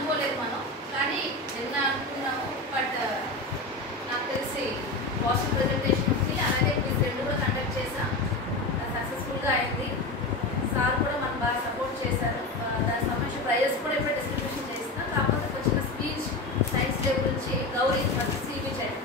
అనుకోలేదు మనం, కానీ నిన్న అనుకున్నాము. బట్ నాకు తెలిసి పాజిటివ్ ప్రెజెంటేషన్ ఉంది, అలాగే క్విజ్ 2 కూడా కండక్ట్ చేసాం, సక్సెస్ఫుల్గా అయింది. సార్ కూడా మనం బాగా సపోర్ట్ చేశారు. దానికి సంబంధించిన ప్రైజెస్ కూడా ఇప్పుడే డిస్ట్రిబ్యూషన్ చేస్తున్నాం. కాకపోతే వచ్చిన స్పీచ్ సైన్స్ డే గురించి గౌరీ ఫస్ట్ సివి చేయండి.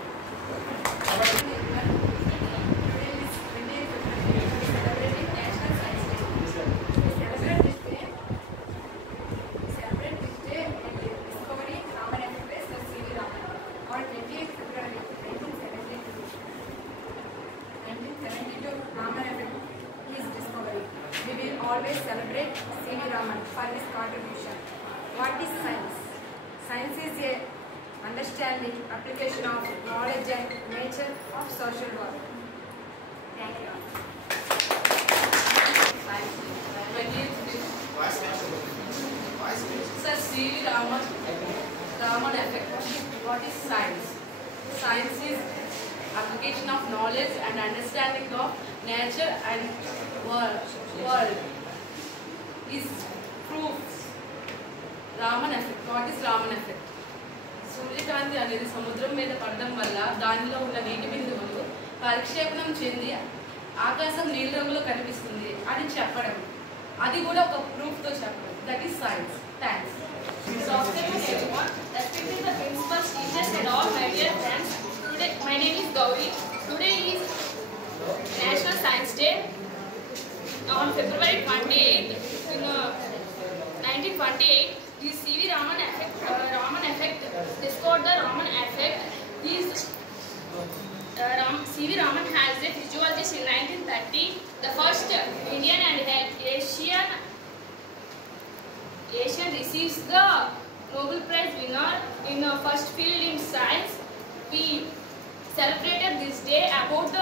We will always celebrate C.V. Raman for his contribution. What is science? Science is a understanding, application of knowledge and nature of social work. Thank you. Sir, C.V. Raman effect. What is science? Science is application of knowledge and understanding of nature and world. Is proofs. Raman effect. What is Raman effect? సూర్యకాంతి అనేది సముద్రం మీద పడడం వల్ల దానిలో ఉన్న నీటి బిందువులు పరిక్షేపణం చెంది ఆకాశం నీలి రంగులో కనిపిస్తుంది అని చెప్పడం, అది కూడా ఒక ప్రూఫ్తో చెప్పడం. That is science. Thanks. Good afternoon everyone. Respecting the principals, teachers and all my dear friends. Today, my name is Gauri. Today is National Science Day. On February 28th, in 1928, the C.V. Raman effect discovered the Raman effect. C.V. Raman has a physiologist in 1930. The first Indian and Asian receives the Nobel Prize winner in the first field in science. We celebrated this day about